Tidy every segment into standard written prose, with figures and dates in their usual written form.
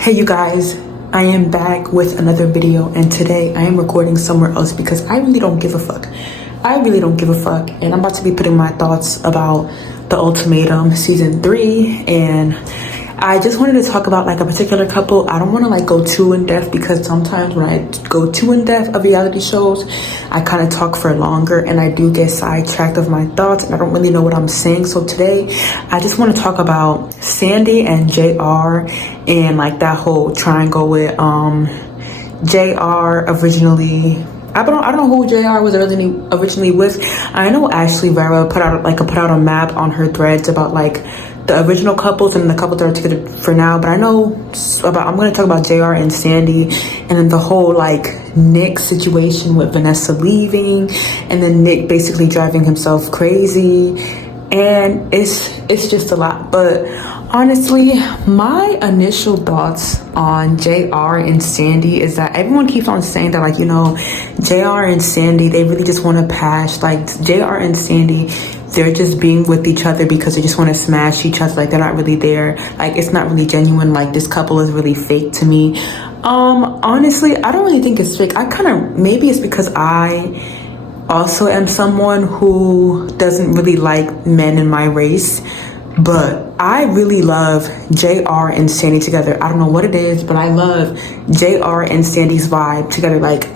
Hey you guys, I am back with another video, and today I am recording somewhere else because I really don't give a fuck. I really don't give a fuck, and I'm about to be putting my thoughts about the Ultimatum season 3, and I just wanted to talk about like a particular couple. I don't want to like go too in depth because sometimes when I go too in depth of reality shows, I kind of talk for longer and I do get sidetracked of my thoughts and I don't really know what I'm saying. So today I just want to talk about Sandy and JR and like that whole triangle with JR originally. I don't know who JR was originally with. I know Ashley Vera put out a map on her threads about like the original couples and the couples that are together for now, but I'm going to talk about JR and Sandy, and then the whole like Nick situation with Vanessa leaving, and then Nick basically driving himself crazy, and it's just a lot. But honestly, my initial thoughts on JR and Sandy is that everyone keeps on saying that, like, you know, JR and Sandy, they really just want to pass. Like, JR and Sandy, they're just being with each other because they just want to smash each other. Like, they're not really there. Like, it's not really genuine. Like, this couple is really fake to me. Honestly, I don't really think it's fake. Maybe it's because I also am someone who doesn't really like men in my race. But I really love JR and Sandy together. I don't know what it is, but I love JR and Sandy's vibe together. Like,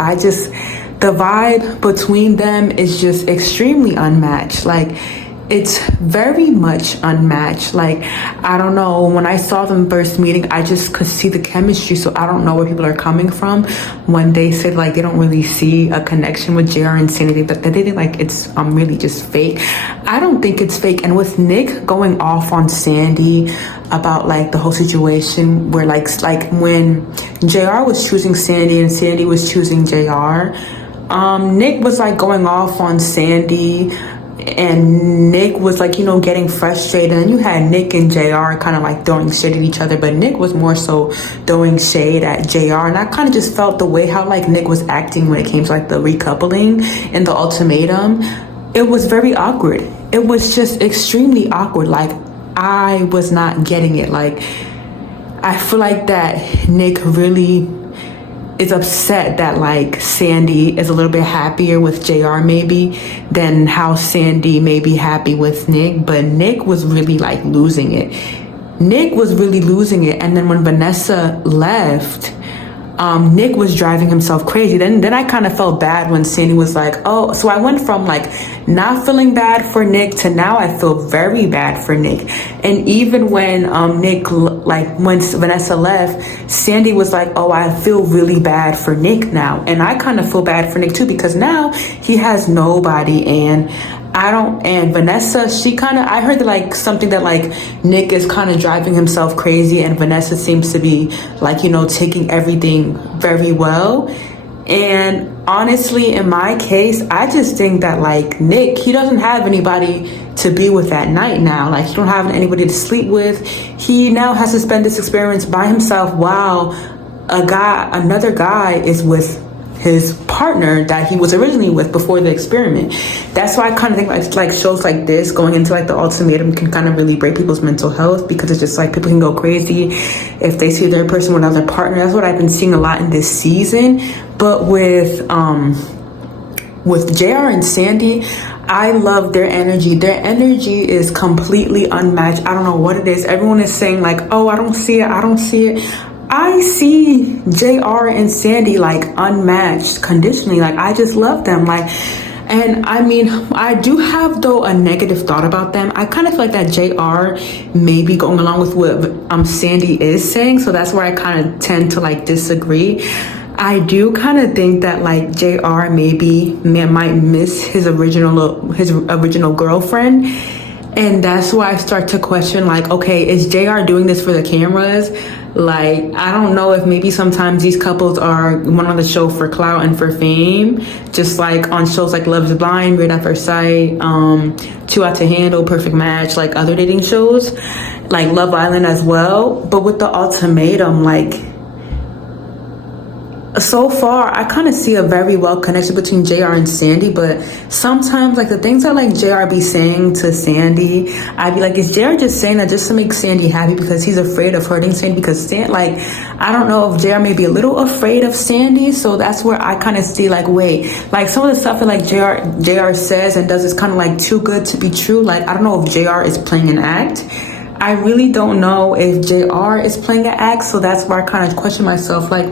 the vibe between them is just extremely unmatched. Like, it's very much unmatched. Like, I don't know, when I saw them first meeting, I just could see the chemistry. So I don't know where people are coming from when they said like they don't really see a connection with JR and Sandy, that they think like it's really just fake. I don't think it's fake. And with Nick going off on Sandy about like the whole situation where like when JR was choosing Sandy and Sandy was choosing JR, Nick was like going off on Sandy, and Nick was like, you know, getting frustrated, and you had Nick and JR kind of like throwing shade at each other, but Nick was more so throwing shade at JR. And I kind of just felt the way how like Nick was acting when it came to like the recoupling and the ultimatum. It was very awkward. It was just extremely awkward. Like, I was not getting it. Like, I feel like that Nick really is upset that like Sandy is a little bit happier with JR maybe than how Sandy may be happy with Nick. But Nick was really like losing it. And then when Vanessa left, Nick was driving himself crazy. Then I kind of felt bad when Sandy was like, oh, so I went from like not feeling bad for Nick to now I feel very bad for Nick. And even when when Vanessa left, Sandy was like, oh, I feel really bad for Nick now. And I kind of feel bad for Nick too, because now he has nobody. And Vanessa, I heard that like something that like Nick is kind of driving himself crazy, and Vanessa seems to be like, you know, taking everything very well. And honestly, in my case, I just think that like Nick, he doesn't have anybody to be with that night now. Like, he don't have anybody to sleep with. He now has to spend this experience by himself while another guy is with his partner that he was originally with before the experiment. That's why I kind of think like shows like this going into like the ultimatum can kind of really break people's mental health, because it's just like people can go crazy if they see their person with another partner. That's what I've been seeing a lot in this season. But with JR and Sandy, I love their energy. Their energy is completely unmatched. I don't know what it is. Everyone is saying like, oh, I don't see it. I see JR and Sandy like unmatched conditionally. Like, I just love them. Like, and I mean, I do have though a negative thought about them. I kind of feel like that JR may be going along with what Sandy is saying. So that's where I kind of tend to like disagree. I do kind of think that like JR might miss his original girlfriend. And that's why I start to question like, okay, is JR doing this for the cameras? Like, I don't know if maybe sometimes these couples are one on the show for clout and for fame, just like on shows like Love is Blind, Great at First Sight, Too Out to Handle, Perfect Match, like other dating shows, like Love Island as well. But with the ultimatum, like, So far, I kind of see a very well connection between JR and Sandy, but sometimes, like, the things that, like, JR be saying to Sandy, I'd be like, is JR just saying that just to make Sandy happy because he's afraid of hurting Sandy? Because, like, I don't know if JR may be a little afraid of Sandy, so that's where I kind of see, like, wait, like, some of the stuff that, like, JR says and does is kind of, like, too good to be true. Like, I don't know if JR is playing an act. I really don't know if JR is playing an act, so that's where I kind of question myself, like,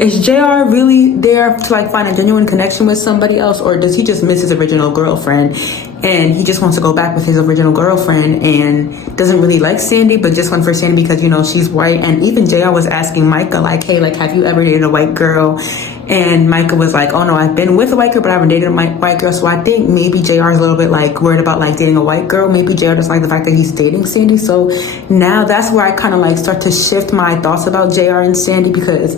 is JR really there to, like, find a genuine connection with somebody else, or does he just miss his original girlfriend and he just wants to go back with his original girlfriend and doesn't really like Sandy, but just went for Sandy because, you know, she's white? And even JR was asking Micah, like, hey, like, have you ever dated a white girl? And Micah was like, oh no, I've been with a white girl, but I haven't dated a white girl. So I think maybe JR is a little bit, like, worried about, like, dating a white girl. Maybe JR doesn't like the fact that he's dating Sandy. So now that's where I kind of, like, start to shift my thoughts about JR and Sandy, because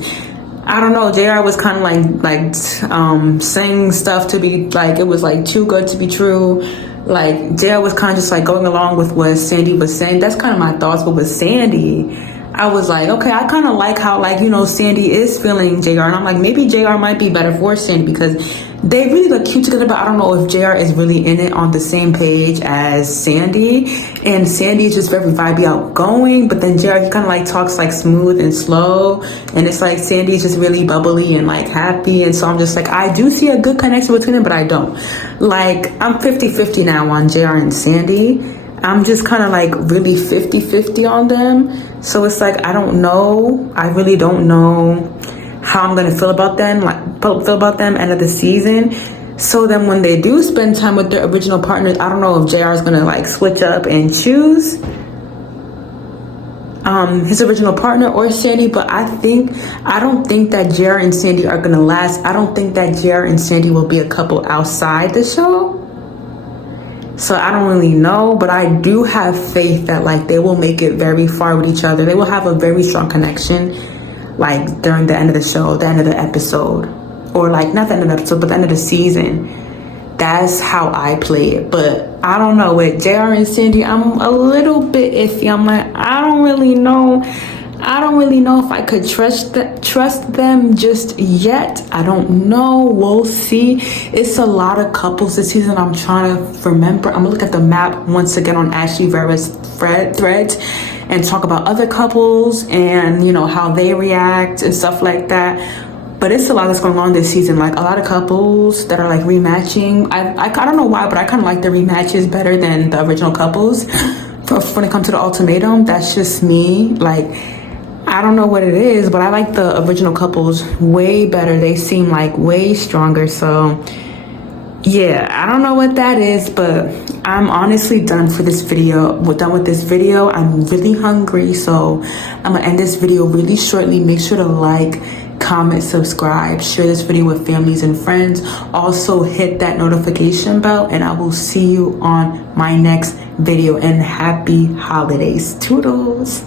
I don't know, JR was kind of saying stuff to be like, it was like too good to be true. Like, JR was kind of just like going along with what Sandy was saying. That's kind of my thoughts. But with Sandy, I was like, okay, I kind of like how, like, you know, Sandy is feeling JR. And I'm like, maybe JR might be better for Sandy because they really look cute together. But I don't know if JR is really in it on the same page as Sandy. And Sandy is just very vibey, outgoing. But then JR, he kind of like talks like smooth and slow. And it's like Sandy's just really bubbly and like happy. And so I'm just like, I do see a good connection between them, but I don't. Like, I'm 50-50 now on JR and Sandy. I'm just kind of like really 50-50 on them. So it's like, I don't know. I really don't know how I'm gonna feel about them, end of the season. So then when they do spend time with their original partners, I don't know if JR is gonna like switch up and choose his original partner or Sandy. But I don't think that JR and Sandy are gonna last. I don't think that JR and Sandy will be a couple outside the show. So I don't really know, but I do have faith that, like, they will make it very far with each other. They will have a very strong connection, like, during the end of the show, the end of the episode. Or, like, not the end of the episode, but the end of the season. That's how I play it. But I don't know, with JR and Sandy, I'm a little bit iffy. I'm like, I don't really know if I could trust them just yet. I don't know. We'll see. It's a lot of couples this season. I'm trying to remember. I'm gonna look at the map once again on Ashley Vera's threads and talk about other couples and, you know, how they react and stuff like that. But it's a lot that's going on this season. Like, a lot of couples that are like rematching. I don't know why, but I kind of like the rematches better than the original couples. When it comes to the Ultimatum, that's just me. Like, I don't know what it is, but I like the original couples way better. They seem like way stronger. So yeah, I don't know what that is, but I'm honestly done for this video. We're done with this video. I'm really hungry, so I'm gonna end this video really shortly. Make sure to like, comment, subscribe, share this video with families and friends. Also hit that notification bell, and I will see you on my next video. And happy holidays. Toodles.